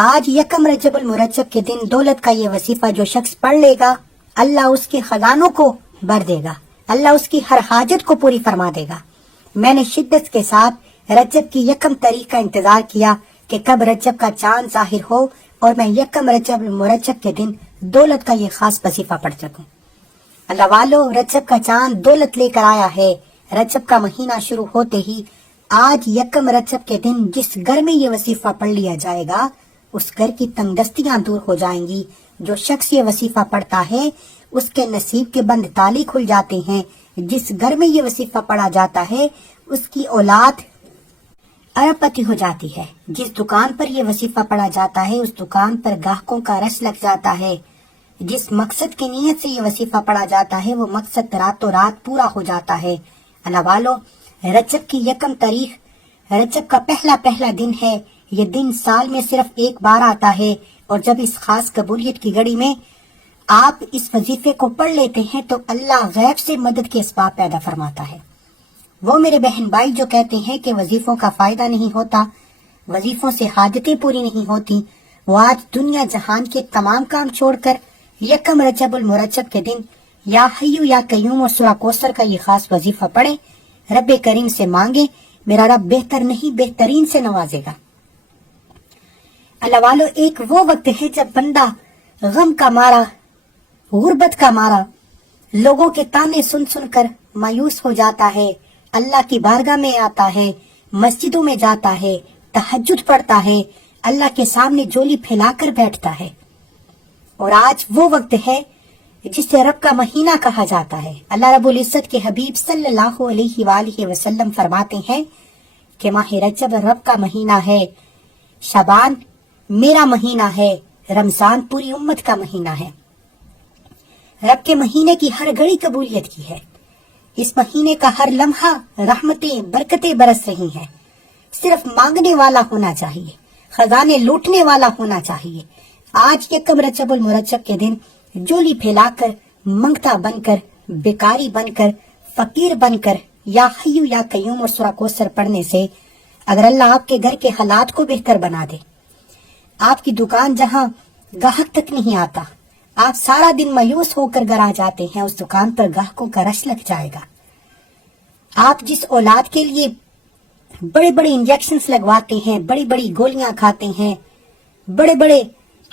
آج یکم رجب المرجب کے دن دولت کا یہ وظیفہ جو شخص پڑھ لے گا، اللہ اس کے خزانوں کو بھر دے گا، اللہ اس کی ہر حاجت کو پوری فرما دے گا۔ میں نے شدت کے ساتھ رجب کی یکم تاریخ کا انتظار کیا کہ کب رجب کا چاند ظاہر ہو اور میں یکم رجب المرجب کے دن دولت کا یہ خاص وظیفہ پڑھ سکوں۔ اللہ والو، رجب کا چاند دولت لے کر آیا ہے۔ رجب کا مہینہ شروع ہوتے ہی آج یکم رجب کے دن جس گھر میں یہ وظیفہ پڑھ لیا جائے گا اس گھر کی تنگ دستیاں دور ہو جائیں گی۔ جو شخص یہ وظیفہ پڑھتا ہے اس کے نصیب کے بند تالی کھل جاتے ہیں۔ جس گھر میں یہ وظیفہ پڑھا جاتا ہے اس کی اولاد ارب پتی ہو جاتی ہے۔ جس دکان پر یہ وظیفہ پڑھا جاتا ہے اس دکان پر گاہکوں کا رش لگ جاتا ہے۔ جس مقصد کی نیت سے یہ وظیفہ پڑھا جاتا ہے وہ مقصد راتوں رات پورا ہو جاتا ہے۔ اللہ والو، رجب کی یکم تاریخ رجب کا پہلا دن ہے۔ یہ دن سال میں صرف ایک بار آتا ہے، اور جب اس خاص قبولیت کی گھڑی میں آپ اس وظیفے کو پڑھ لیتے ہیں تو اللہ غیب سے مدد کے اسباب پیدا فرماتا ہے۔ وہ میرے بہن بھائی جو کہتے ہیں کہ وظیفوں کا فائدہ نہیں ہوتا، وظیفوں سے حاجتیں پوری نہیں ہوتی، وہ آج دنیا جہان کے تمام کام چھوڑ کر یکم رجب المرجب کے دن یا حیو یا قیوم اور سورہ کوثر کا یہ خاص وظیفہ پڑھیں، رب کریم سے مانگیں، میرا رب بہتر نہیں بہترین سے نوازے گا۔ اللہ والو، ایک وہ وقت ہے جب بندہ غم کا مارا، غربت کا مارا، لوگوں کے تانے سن سن کر مایوس ہو جاتا ہے، اللہ کی بارگاہ میں آتا ہے، مسجدوں میں جاتا ہے، تہجد پڑھتا ہے، اللہ کے سامنے جولی پھیلا کر بیٹھتا ہے۔ اور آج وہ وقت ہے جسے رب کا مہینہ کہا جاتا ہے۔ اللہ رب العزت کے حبیب صلی اللہ علیہ وآلہ وسلم فرماتے ہیں کہ ماہ رجب رب کا مہینہ ہے، شعبان میرا مہینہ ہے، رمضان پوری امت کا مہینہ ہے۔ رب کے مہینے کی ہر گھڑی قبولیت کی ہے۔ اس مہینے کا ہر لمحہ رحمتیں برکتیں برس رہی ہیں۔ صرف مانگنے والا ہونا چاہیے، خزانے لوٹنے والا ہونا چاہیے۔ آج یکم رجب المرجب کے دن جولی پھیلا کر، منگتا بن کر، بیکاری بن کر، فقیر بن کر یا حیو یا قیوم اور سورہ کوثر پڑھنے سے اگر اللہ آپ کے گھر کے حالات کو بہتر بنا دے، آپ کی دکان جہاں گاہک تک نہیں آتا، آپ سارا دن مایوس ہو کر گھر آ جاتے ہیں، اس دکان پر گاہکوں کا رش لگ جائے گا۔ آپ جس اولاد کے لیے بڑے بڑے انجیکشنز لگواتے ہیں، بڑی بڑی گولیاں کھاتے ہیں، بڑے بڑے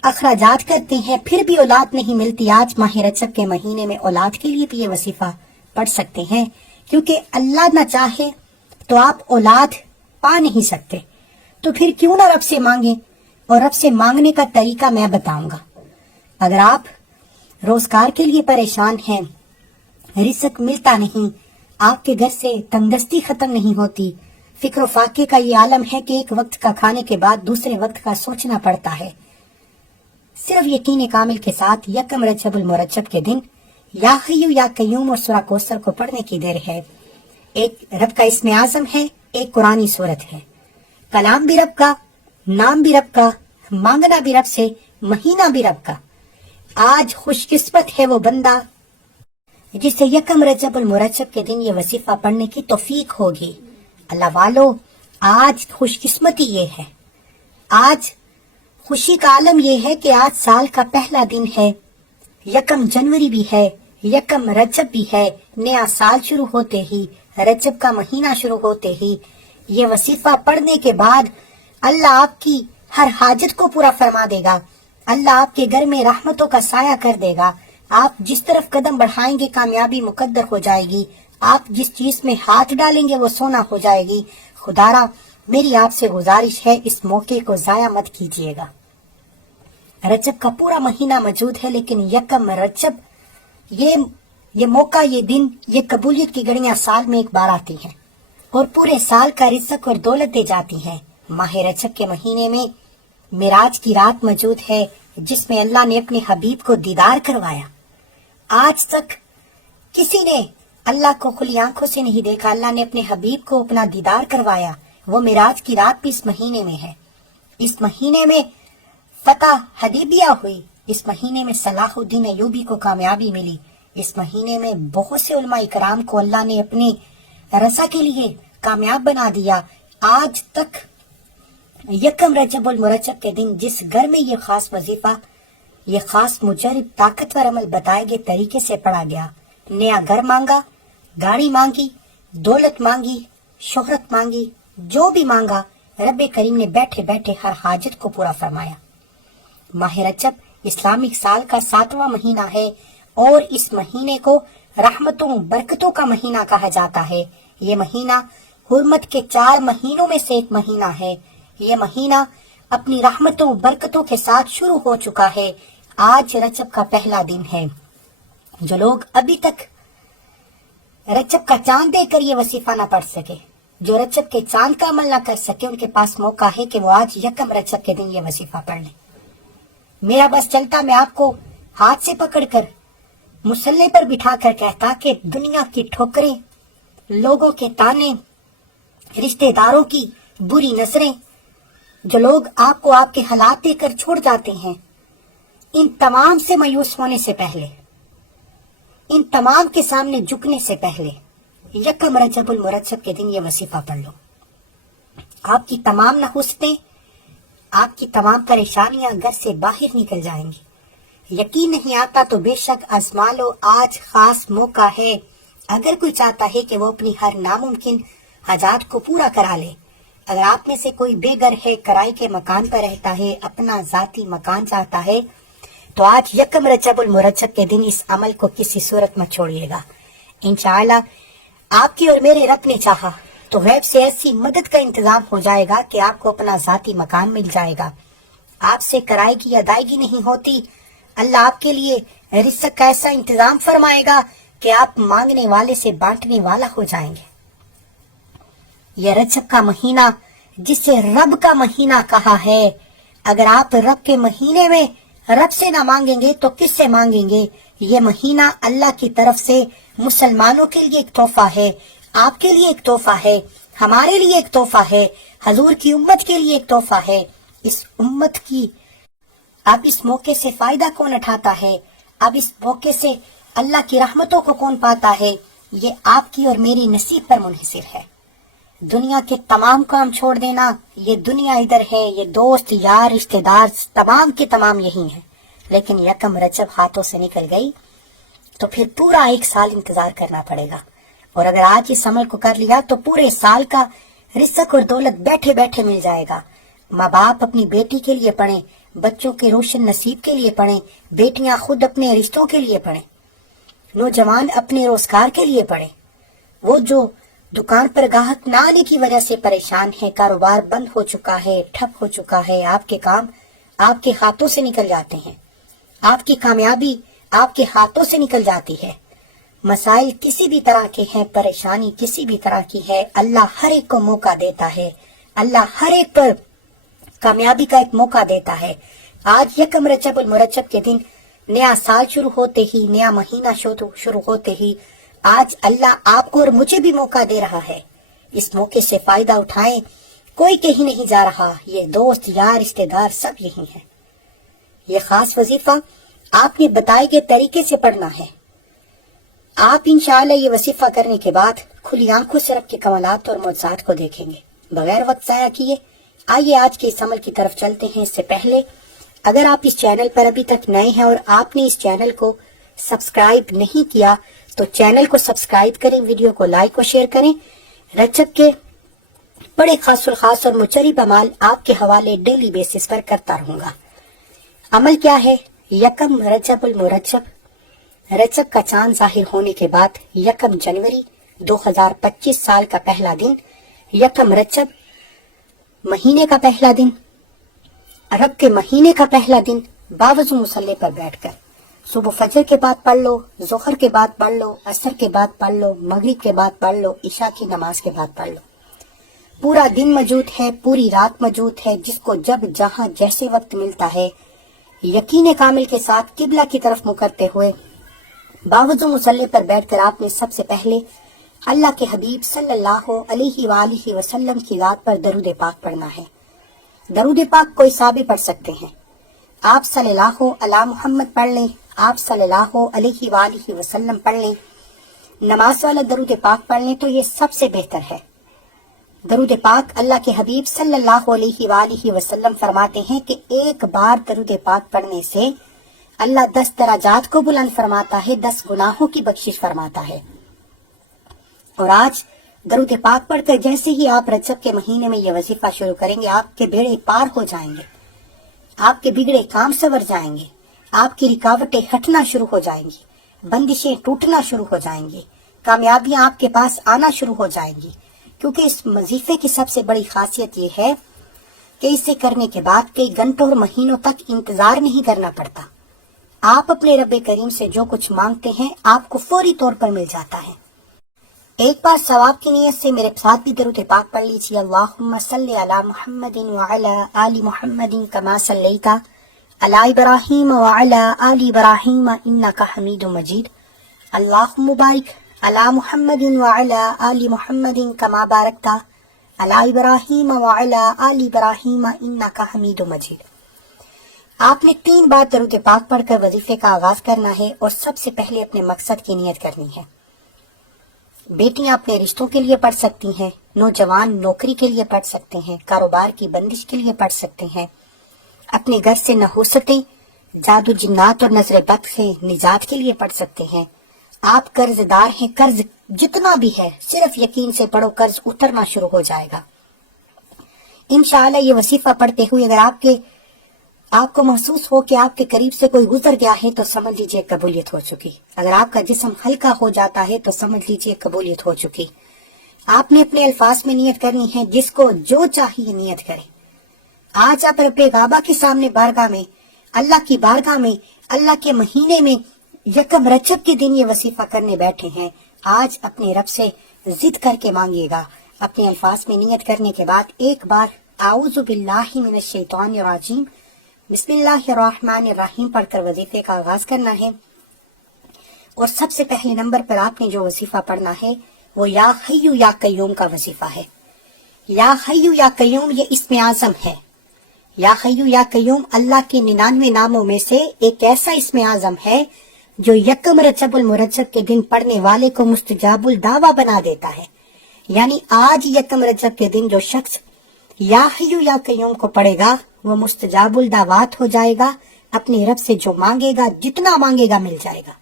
اخراجات کرتے ہیں، پھر بھی اولاد نہیں ملتی، آج ماہ رجب کے مہینے میں اولاد کے لیے بھی یہ وظیفہ پڑھ سکتے ہیں، کیونکہ اللہ نہ چاہے تو آپ اولاد پا نہیں سکتے، تو پھر کیوں نہ رب سے مانگیں؟ اور رب سے مانگنے کا طریقہ میں بتاؤں گا۔ اگر آپ روزگار کے لیے پریشان ہیں، رزق ملتا نہیں، آپ کے گھر سے تنگدستی ختم نہیں ہوتی، فکر و فاقے کا یہ عالم ہے کہ ایک وقت کا کھانے کے بعد دوسرے وقت کا سوچنا پڑتا ہے، صرف یقین کامل کے ساتھ یکم رجب المرجب کے دن یا حیو یا قیوم اور سورہ کوثر کو پڑھنے کی دیر ہے۔ ایک رب کا اسم اعظم ہے، ایک قرآنی سورت ہے، کلام بھی رب کا، نام بھی رب کا، مانگنا بھی رب سے، مہینہ بھی رب کا۔ آج خوش قسمت ہے وہ بندہ جسے یکم رجب المرجب کے دن یہ وظیفہ پڑھنے کی توفیق ہوگی۔ اللہ والو، آج خوش قسمتی یہ ہے، آج خوشی کا عالم یہ ہے کہ آج سال کا پہلا دن ہے، یکم جنوری بھی ہے، یکم رجب بھی ہے، نیا سال شروع ہوتے ہی، رجب کا مہینہ شروع ہوتے ہی یہ وظیفہ پڑھنے کے بعد اللہ آپ کی ہر حاجت کو پورا فرما دے گا، اللہ آپ کے گھر میں رحمتوں کا سایہ کر دے گا، آپ جس طرف قدم بڑھائیں گے کامیابی مقدر ہو جائے گی، آپ جس چیز میں ہاتھ ڈالیں گے وہ سونا ہو جائے گی۔ خدارا، میری آپ سے گزارش ہے اس موقع کو ضائع مت کیجیے گا۔ رجب کا پورا مہینہ موجود ہے، لیکن یکم رجب یہ موقع، یہ دن، یہ قبولیت کی گھڑیاں سال میں ایک بار آتی ہیں اور پورے سال کا رزق اور دولت دے جاتی ہیں۔ ماہ رجب کے مہینے میں معراج کی رات موجود ہے جس میں اللہ نے اپنے حبیب کو دیدار کروایا۔ آج تک کسی نے اللہ کو کھلی آنکھوں سے نہیں دیکھا، اللہ نے اپنے حبیب کو اپنا دیدار کروایا۔ وہ معراج کی رات بھی اس مہینے میں ہے۔ اس مہینے میں فتح حدیبیہ ہوئی، اس مہینے میں صلاح الدین ایوبی کو کامیابی ملی، اس مہینے میں بہت سے علماء کرام کو اللہ نے اپنی رضا کے لیے کامیاب بنا دیا۔ آج تک یکم رجب المرجب کے دن جس گھر میں یہ خاص وظیفہ، یہ خاص مجرب طاقتور عمل بتائے گئے طریقے سے پڑھا گیا، نیا گھر مانگا، گاڑی مانگی، دولت مانگی، شہرت مانگی، جو بھی مانگا رب کریم نے بیٹھے بیٹھے ہر حاجت کو پورا فرمایا۔ ماہ رجب اسلامک سال کا 7واں مہینہ ہے اور اس مہینے کو رحمتوں برکتوں کا مہینہ کہا جاتا ہے۔ یہ مہینہ حرمت کے 4 مہینوں میں سے ایک مہینہ ہے۔ یہ مہینہ اپنی رحمتوں برکتوں کے ساتھ شروع ہو چکا ہے۔ آج رجب کا پہلا دن ہے۔ جو لوگ ابھی تک رجب کا چاند دیکھ کر یہ وظیفہ نہ پڑھ سکے، جو رجب کے چاند کا عمل نہ کر سکے، ان کے پاس موقع ہے کہ وہ آج یکم رجب کے دن یہ وظیفہ پڑھ لیں۔ میرا بس چلتا میں آپ کو ہاتھ سے پکڑ کر مصلے پر بٹھا کر کہتا کہ دنیا کی ٹھوکریں، لوگوں کے تانے، رشتہ داروں کی بری نظریں، جو لوگ آپ کو آپ کے حالات دے کر چھوڑ جاتے ہیں، ان تمام سے مایوس ہونے سے پہلے، ان تمام کے سامنے جھکنے سے پہلے یکم رجب المرجب کے دن یہ وظیفہ پڑھ لو۔ آپ کی تمام نحوستیں، آپ کی تمام پریشانیاں گھر سے باہر نکل جائیں گی۔ یقین نہیں آتا تو بے شک آزما لو، آج خاص موقع ہے۔ اگر کوئی چاہتا ہے کہ وہ اپنی ہر ناممکن حاجات کو پورا کرا لے، اگر آپ میں سے کوئی بے گھر ہے، کرائے کے مکان پر رہتا ہے، اپنا ذاتی مکان چاہتا ہے، تو آج یکم رجب المرجب کے دن اس عمل کو کسی صورت میں چھوڑیے گا۔ انشاءاللہ آپ کی اور میرے رب نے چاہا تو غیب سے ایسی مدد کا انتظام ہو جائے گا کہ آپ کو اپنا ذاتی مکان مل جائے گا۔ آپ سے کرائے کی ادائیگی نہیں ہوتی، اللہ آپ کے لیے رزق کا ایسا انتظام فرمائے گا کہ آپ مانگنے والے سے بانٹنے والا ہو جائیں گے۔ یہ رجب کا مہینہ جسے رب کا مہینہ کہا ہے، اگر آپ رب کے مہینے میں رب سے نہ مانگیں گے تو کس سے مانگیں گے؟ یہ مہینہ اللہ کی طرف سے مسلمانوں کے لیے ایک تحفہ ہے، آپ کے لیے ایک تحفہ ہے، ہمارے لیے ایک تحفہ ہے، حضور کی امت کے لیے ایک تحفہ ہے۔ اس امت کی اب اس موقع سے فائدہ کون اٹھاتا ہے؟ اب اس موقع سے اللہ کی رحمتوں کو کون پاتا ہے؟ یہ آپ کی اور میری نصیب پر منحصر ہے۔ دنیا کے تمام کام چھوڑ دینا، یہ دنیا ادھر ہے، یہ دوست یار رشتہ دار تمام کے تمام یہی ہیں، لیکن یکم رجب ہاتھوں سے نکل گئی تو پھر پورا 1 سال انتظار کرنا پڑے گا، اور اگر آج اس عمل کو کر لیا تو پورے سال کا رزق اور دولت بیٹھے بیٹھے مل جائے گا۔ ماں باپ اپنی بیٹی کے لیے پڑھیں، بچوں کے روشن نصیب کے لیے پڑھیں، بیٹیاں خود اپنے رشتوں کے لیے پڑھیں، نوجوان اپنے روزگار کے لیے پڑھیں۔ وہ جو دکان پر گاہک نہ آنے کی وجہ سے پریشان ہے، کاروبار بند ہو چکا ہے، ٹھپ ہو چکا ہے، آپ کے کام آپ کے ہاتھوں سے نکل جاتے ہیں، آپ کی کامیابی آپ کے ہاتھوں سے نکل جاتی ہے، مسائل کسی بھی طرح کے ہیں، پریشانی کسی بھی طرح کی ہے، اللہ ہر ایک کو موقع دیتا ہے، اللہ ہر ایک پر کامیابی کا ایک موقع دیتا ہے۔ آج یکم رجب المرجب کے دن نیا سال شروع ہوتے ہی، نیا مہینہ شروع ہوتے ہی آج اللہ آپ کو اور مجھے بھی موقع دے رہا ہے۔ اس موقع سے فائدہ اٹھائیں، کوئی کہیں نہیں جا رہا، یہ دوست یار رشتہ دار سب یہی ہیں۔ یہ خاص وظیفہ آپ نے بتائے گئے طریقے سے پڑھنا ہے۔ آپ انشاءاللہ یہ وظیفہ کرنے کے بعد کھلی آنکھوں سے رب کے کمالات اور معجزات کو دیکھیں گے۔ بغیر وقت ضائع کیے آئیے آج کے اس عمل کی طرف چلتے ہیں۔ اس سے پہلے اگر آپ اس چینل پر ابھی تک نئے ہیں اور آپ نے اس چینل کو سبسکرائب نہیں کیا تو چینل کو سبسکرائب کریں، ویڈیو کو لائک اور شیئر کریں۔ رجب کے بڑے خاص الخاص اور مجرب اعمال آپ کے حوالے ڈیلی بیسس پر کرتا رہوں گا۔ عمل کیا ہے؟ یکم رجب المرجب، رجب کا چاند ظاہر ہونے کے بعد یکم جنوری 2025 سال کا پہلا دن، یکم رجب مہینے کا پہلا دن، عرب کے مہینے کا پہلا دن، باوضو مصلے پر بیٹھ کر صبح فجر کے بعد پڑھ لو، ظہر کے بعد پڑھ لو، عصر کے بعد پڑھ لو، مغرب کے بعد پڑھ لو، عشاء کی نماز کے بعد پڑھ لو۔ پورا دن موجود ہے، پوری رات موجود ہے، جس کو جب جہاں جیسے وقت ملتا ہے یقین کامل کے ساتھ قبلہ کی طرف منہ کرتے ہوئے باوضو مصلے پر بیٹھ کر آپ نے سب سے پہلے اللہ کے حبیب صلی اللہ علیہ وآلہ وسلم کی ذات پر درود پاک پڑھنا ہے۔ درود پاک کوئی صحابی پڑھ سکتے ہیں، آپ صلی اللہ علی محمد پڑھ لیں، آپ صلی اللہ علیہ وآلہ وسلم پڑھ لیں، نماز والا درود پاک پڑھ لیں تو یہ سب سے بہتر ہے۔ درود پاک اللہ کے حبیب صلی اللہ علیہ وآلہ وسلم فرماتے ہیں کہ ایک بار درود پاک پڑھنے سے اللہ 10 درجات کو بلند فرماتا ہے، 10 گناہوں کی بخشش فرماتا ہے۔ اور آج درود پاک پڑھ کر جیسے ہی آپ رجب کے مہینے میں یہ وظیفہ شروع کریں گے، آپ کے بیڑے پار ہو جائیں گے، آپ کے بگڑے کام سنور جائیں گے، آپ کی رکاوٹیں ہٹنا شروع ہو جائیں گی، بندشیں ٹوٹنا شروع ہو جائیں گی، کامیابیاں آپ کے پاس آنا شروع ہو جائیں گی، کیونکہ اس وظیفے کی سب سے بڑی خاصیت یہ ہے کہ اسے کرنے کے بعد کئی گھنٹوں اور مہینوں تک انتظار نہیں کرنا پڑتا۔ آپ اپنے رب کریم سے جو کچھ مانگتے ہیں آپ کو فوری طور پر مل جاتا ہے۔ ایک بار ثواب کی نیت سے میرے ساتھ بھی درود پاک پڑھ لیجیے۔ اللہم صلی علی محمد وعلی آل محمد کما صلیت علی ابراہیم وعلی آل ابراہیم انک حمید مجید۔ اللہم بارک علی محمد وعلی آل محمد کما بارکت علی ابراہیم وعلی آل ابراہیم انک حمید مجید۔ آپ نے 3 بار درود پاک پڑھ کر وظیفے کا آغاز کرنا ہے اور سب سے پہلے اپنے مقصد کی نیت کرنی ہے۔ بیٹیاں اپنے رشتوں کے لیے پڑھ سکتی ہیں، نوجوان نوکری کے لیے پڑھ سکتے ہیں، کاروبار کی بندش کے لیے پڑھ سکتے ہیں، اپنے گھر سے نحوستیں، جادو جنات اور نظر بد سے نجات کے لیے پڑھ سکتے ہیں۔ آپ قرض دار ہیں، قرض جتنا بھی ہے صرف یقین سے پڑھو، قرض اترنا شروع ہو جائے گا۔ انشاءاللہ یہ وظیفہ پڑھتے ہوئے اگر آپ کو محسوس ہو کہ آپ کے قریب سے کوئی گزر گیا ہے تو سمجھ لیجئے قبولیت ہو چکی۔ اگر آپ کا جسم ہلکا ہو جاتا ہے تو سمجھ لیجئے قبولیت ہو چکی۔ آپ نے اپنے الفاظ میں نیت کرنی ہے، جس کو جو چاہیے نیت کرے۔ آج آپ رب غابہ کے سامنے بارگاہ میں، اللہ کی بارگاہ میں، اللہ کے مہینے میں یکم رجب کے دن یہ وظیفہ کرنے بیٹھے ہیں۔ آج اپنے رب سے ضد کر کے مانگیے گا۔ اپنے الفاظ میں نیت کرنے کے بعد ایک بار اعوذ باللہ من الشیطان الرجیم بسم اللہ الرحمن الرحیم پڑھ کر وظیفے کا آغاز کرنا ہے۔ اور سب سے پہلے نمبر پر آپ نے جو وظیفہ پڑھنا ہے وہ یا حیو یا قیوم کا وظیفہ ہے۔ یا حیو یا قیوم یہ اسم اعظم ہے۔ یا حیو یا قیوم اللہ کے 99 ناموں میں سے ایک ایسا اسم اعظم ہے جو یکم رجب المرجب کے دن پڑھنے والے کو مستجاب الدعویٰ بنا دیتا ہے۔ یعنی آج یکم رجب کے دن جو شخص یا حیو یا قیوم کو پڑھے گا وہ مستجاب الدعوات ہو جائے گا، اپنے رب سے جو مانگے گا، جتنا مانگے گا مل جائے گا۔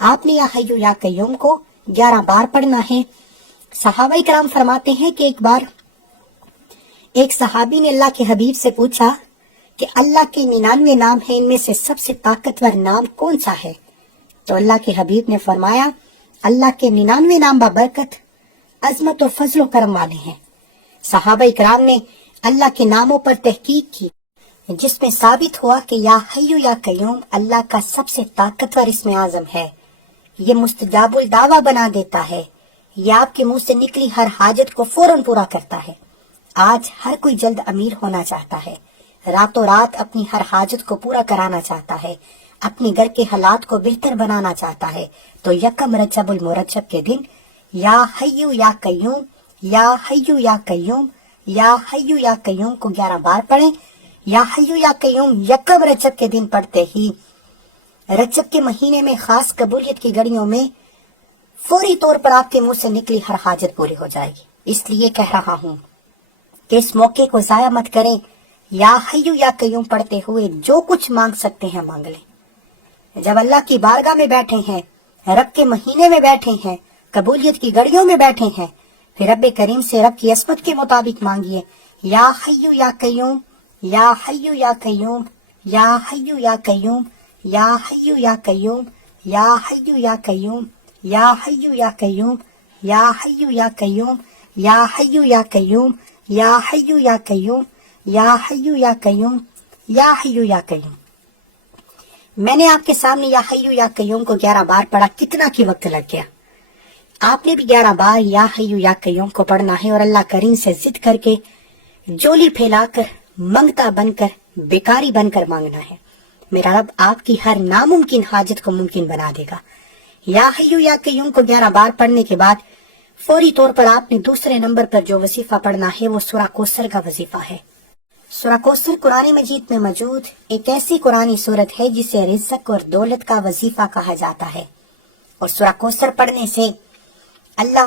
آپ نے یا حیو یا قیوم کو 11 بار پڑھنا ہے۔ صحابہ کرام فرماتے ہیں کہ ایک بار ایک صحابی نے اللہ کے حبیب سے پوچھا کہ اللہ کے 99 نام ہیں، ان میں سے سب سے طاقتور نام کون سا ہے؟ تو اللہ کے حبیب نے فرمایا اللہ کے 99 نام بابرکت، عظمت اور فضل و کرم والے ہیں۔ صحابہ کرام نے اللہ کے ناموں پر تحقیق کی، جس میں ثابت ہوا کہ یا حیو یا قیوم اللہ کا سب سے طاقتور اسم اعظم ہے۔ یہ مستجاب الدعویٰ بنا دیتا ہے، یہ آپ کے منہ سے نکلی ہر حاجت کو فوراً پورا کرتا ہے۔ آج ہر کوئی جلد امیر ہونا چاہتا ہے، راتوں رات اپنی ہر حاجت کو پورا کرانا چاہتا ہے، اپنے گھر کے حالات کو بہتر بنانا چاہتا ہے۔ تو یکم رجب المرجب کے دن یا حیو یا قیوم، یا حیو یا قیوم، یا حیو یا قیوم کو 11 بار پڑھیں۔ یا حیو یا قیوم یکم رجب کے دن پڑھتے ہی رجب کے مہینے میں خاص قبولیت کی گھڑیوں میں فوری طور پر آپ کے منہ سے نکلی ہر حاجت پوری ہو جائے گی۔ اس لیے کہہ رہا ہوں کہ اس موقع کو ضائع مت کریں۔ یا حیو یا قیوم پڑھتے ہوئے جو کچھ مانگ سکتے ہیں مانگ لیں۔ جب اللہ کی بارگاہ میں بیٹھے ہیں، رب کے مہینے میں بیٹھے ہیں، قبولیت کی گھڑیوں میں بیٹھے ہیں، پھر رب کریم سے رب کی عصمت کے مطابق مانگیے۔ یا حیو یا قیوم، یا حیو یا قیوم، یا حیو یا قیوم، یا حیو یا قیوم، یا حیو یا قیوم، یا حیو یا قیوم، یا حیو یا قیوم، یا حیو یا قیوم، یا حیو یا قیوم، یا حیو یا قیوم، یا حیو یا قیوم۔ میں نے آپ کے سامنے یا حیو یا قیوم کو 11 بار پڑھا، کتنا کی وقت لگ گیا؟ آپ نے بھی 11 بار یا حیو یا قیوم کو پڑھنا ہے اور اللہ کریم سے ضد کر کے، جولی پھیلا کر، منگتا بن کر، بیکاری بن کر مانگنا ہے۔ میرا رب آپ کی ہر ناممکن حاجت کو ممکن بنا دے گا۔ یا حیو یا قیوم کو 11 بار پڑھنے کے بعد فوری طور پر آپ نے دوسرے نمبر پر جو وظیفہ پڑھنا ہے وہ سورہ کوثر کا وظیفہ ہے۔ سورہ کوثر قرآن مجید میں موجود ایک ایسی قرآنی صورت ہے جسے رزق اور دولت کا وظیفہ کہا جاتا ہے، اور سورہ کوثر پڑھنے سے اللہ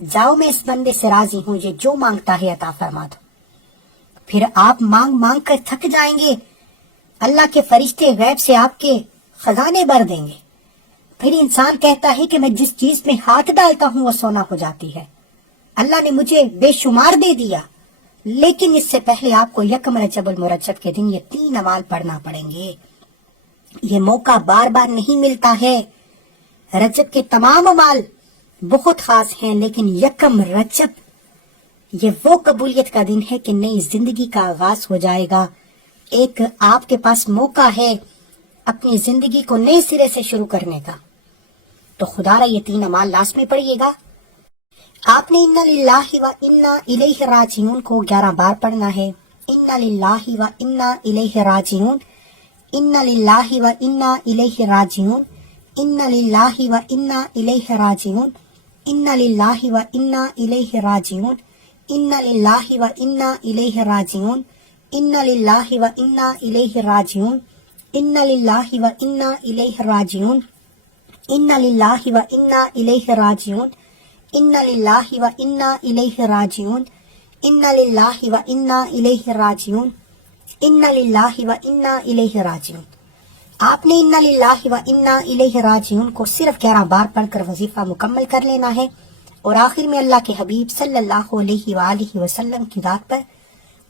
جاؤ میں اس بندے سے راضی ہوں، یہ جو مانگتا ہے عطا فرما دو۔ پھر آپ مانگ مانگ کر تھک جائیں گے، اللہ کے فرشتے غیب سے آپ کے خزانے بھر دیں گے۔ پھر انسان کہتا ہے کہ میں جس چیز میں ہاتھ ڈالتا ہوں وہ سونا ہو جاتی ہے، اللہ نے مجھے بے شمار دے دیا۔ لیکن اس سے پہلے آپ کو یکم رجب المرجب کے دن یہ 3 اعمال پڑھنا پڑیں گے۔ یہ موقع بار بار نہیں ملتا ہے۔ رجب کے تمام اعمال بہت خاص ہیں، لیکن یکم رجب یہ وہ قبولیت کا دن ہے کہ نئی زندگی کا آغاز ہو جائے گا۔ ایک آپ کے پاس موقع ہے اپنی زندگی کو نئے سرے سے شروع کرنے کا۔ تو خدا را یہ 3 اعمال لازمی پڑھیے گا۔ آپ نے انا للہ و انا الیہ راجعون کو 11 بار پڑھنا ہے۔ انا للہ و انا الیہ راجعون، انا للہ و انا الیہ راجعون، انا للہ و انا الیہ راجعون، انا للہ و انا الیہ راجعون، انا للہ و انا الیہ راجعون، انا للہ و انا الیہ راجعون، انا للہ و انا الیہ راجعون، انا للہ و انا الیہ راجعون، انا للہ و انا الیہ راجعون، انا للہ و انا الیہ راجعون، انا للہ و انا الیہ راجعون۔ آپ نے انا للہ و انا الیہ راجعون کو صرف 11 بار پڑھ کر وظیفہ مکمل کر لینا ہے، اور آخر میں اللہ کے حبیب صلی اللہ علیہ وآلہ وسلم کی ذات پر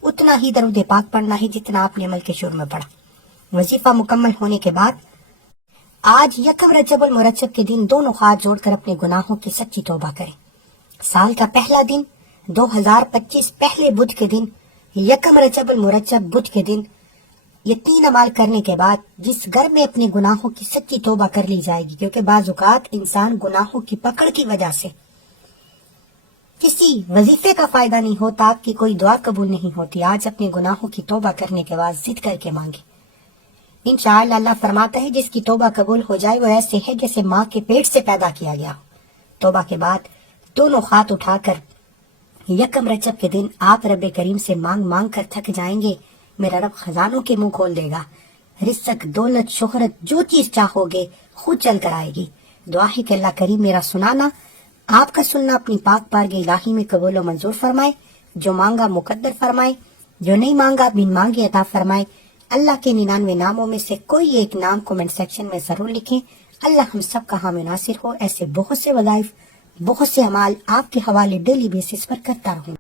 اتنا ہی درود پاک پڑھنا ہے جتنا آپ نے عمل کے شروع میں پڑھا۔ وظیفہ مکمل ہونے کے بعد آج یکم رجب المرجب کے دن دونوں ہاتھ جوڑ کر اپنے گناہوں کی سچی توبہ کریں۔ سال کا پہلا دن 2025 پہلے بدھ کے دن، یکم رجب المرجب بدھ کے دن، یہ 3 اعمال کرنے کے بعد جس گھر میں اپنے گناہوں کی سچی توبہ کر لی جائے گی، کیونکہ بعض اوقات انسان گناہوں کی پکڑ کی وجہ سے کسی وظیفے کا فائدہ نہیں ہوتا، آپ کی کوئی دعا قبول نہیں ہوتی، آج اپنے گناہوں کی توبہ کرنے کے بعد ضد کر کے مانگے، انشاءاللہ اللہ فرماتا ہے جس کی توبہ قبول ہو جائے وہ ایسے ہے جیسے ماں کے پیٹ سے پیدا کیا گیا ہو۔ توبہ کے بعد دونوں ہاتھ اٹھا کر یکم رجب کے دن آپ رب کریم سے مانگ مانگ کر تھک جائیں گے، میرا رب خزانوں کے منہ کھول دے گا، رزق، دولت، شہرت، جو چیز چاہو گے خود چل کر آئے گی۔ دعا ہے کہ اللہ کریم میرا سنانا، آپ کا سننا اپنی پاک بارگاہ الہی میں قبول و منظور فرمائے، جو مانگا مقدر فرمائے، جو نہیں مانگا بن مانگے عطا فرمائے۔ اللہ کے 99 ناموں میں سے کوئی ایک نام کومنٹ سیکشن میں ضرور لکھیں۔ اللہ ہم سب کا حامی ناصر ہو۔ ایسے بہت سے وظائف، بہت سے اعمال آپ کے حوالے ڈیلی بیسس پر کرتا رہوں۔